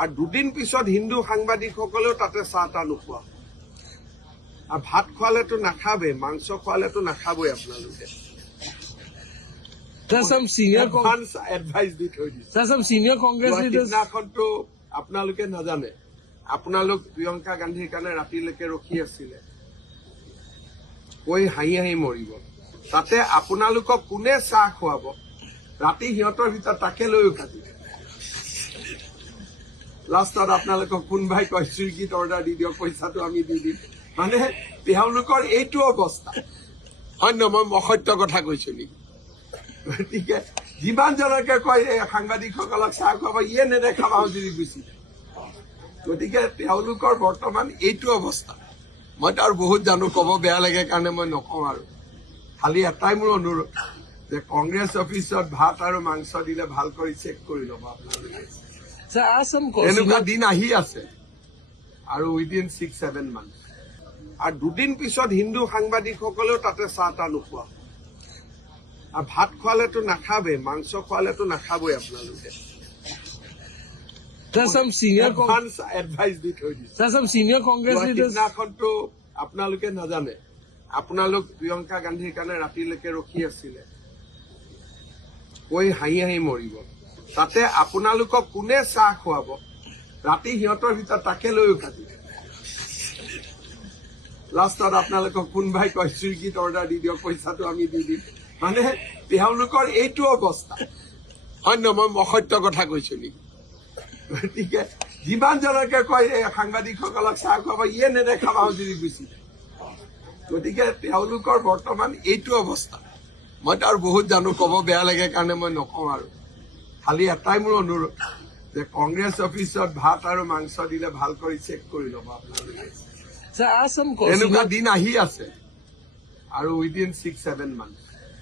আৰু দুদিন পিছত হিন্দু সাংবাদিকসকলেও তাতে চাহ তাহ নোখোৱা আৰু ভাত খোৱালেতো নাখাবে, মাংস খোৱালেতো নাখাবই আপোনালোকে। এডভাইচ দি থৈ দিছে। সিদিনাখনতো আপোনালোকে নাজানে, আপোনালোক প্ৰিয়ংকা গান্ধীৰ কাৰণে ৰাতিলৈকে ৰখি আছিলে, কৈ হাঁহি হাঁহি মৰিব। তাতে আপোনালোকক কোনে চাহ খুৱাব? ৰাতি সিহঁতৰ ভিতৰত তাকে লৈও কাটিলে। লাষ্টত আপোনালোকক কোনোবাই কয় চুইগিত অৰ্ডাৰ দি দিয়ক, পইচাটো আমি দি দিম। মানে তেওঁলোকৰ এইটো অৱস্থা। হয় নহয়, মই অসত্য কথা কৈছো নেকি? গতিকে যিমানজনকে কয় এই সাংবাদিকসকলক চাহ খুৱাব, ইয়ে নেদেখাবা যদি গুচি যায়। গতিকে তেওঁলোকৰ বৰ্তমান এইটো অৱস্থা। মইতো আৰু বহুত জানো, ক'ব বেয়া লাগে কাৰণে মই নকওঁ আৰু। খালি এটাই মোৰ অনুৰোধ যে কংগ্ৰেছ অফিচত ভাত আৰু মাংস দিলে ভাল কৰি চেক কৰি ল'ব আপোনালোকে। এনেকুৱা দিন আহি আছে আৰু উইদিন 6-7 মান্থ। আৰু দুদিন পিছত হিন্দু সাংবাদিকসকলেও তাতে চাহ তাহ নোখোৱা আৰু ভাত খোৱালেতো নাখাবে, মাংস খোৱালেতো নাখাবই আপোনালোকে। এডভাইচ দি থৈ দিছে। সিদিনাখনতো আপোনালোকে নাজানে, আপোনালোক প্ৰিয়ংকা গান্ধীৰ কাৰণে ৰাতিলৈকে ৰখি আছিলে, কৈ হাঁহি হাঁহি মৰিব। তাতে আপোনালোকক কোনে চাহ খুৱাব? ৰাতি সিহঁতৰ ভিতৰত তাকে লৈও কাটিলে। লাষ্টত আপোনালোকক কোনোবাই কয় চুইগিত অৰ্ডাৰ দি দিয়ক, পইচাটো আমি দি দিম। মানে তেওঁলোকৰ এইটো অৱস্থা। হয় নহয়, মই অসত্য কথা কৈছো নেকি? গতিকে যিমানজনকে কয় এই সাংবাদিকসকলক চাহ খুৱাব, ইয়ে নেদেখাবা যদি গুচি যায়। গতিকে তেওঁলোকৰ বৰ্তমান এইটো অৱস্থা। মইতো আৰু বহুত জানো, ক'ব বেয়া লাগে কাৰণে মই নকওঁ আৰু। খালি এটাই মোৰ অনুৰোধ যে কংগ্ৰেছ অফিচত ভাত আৰু মাংস দিলে ভাল কৰি চেক কৰি ল'ব আপোনালোকে। এনেকুৱা দিন আহি আছে আৰু উইদিন 6-7 মান্থ।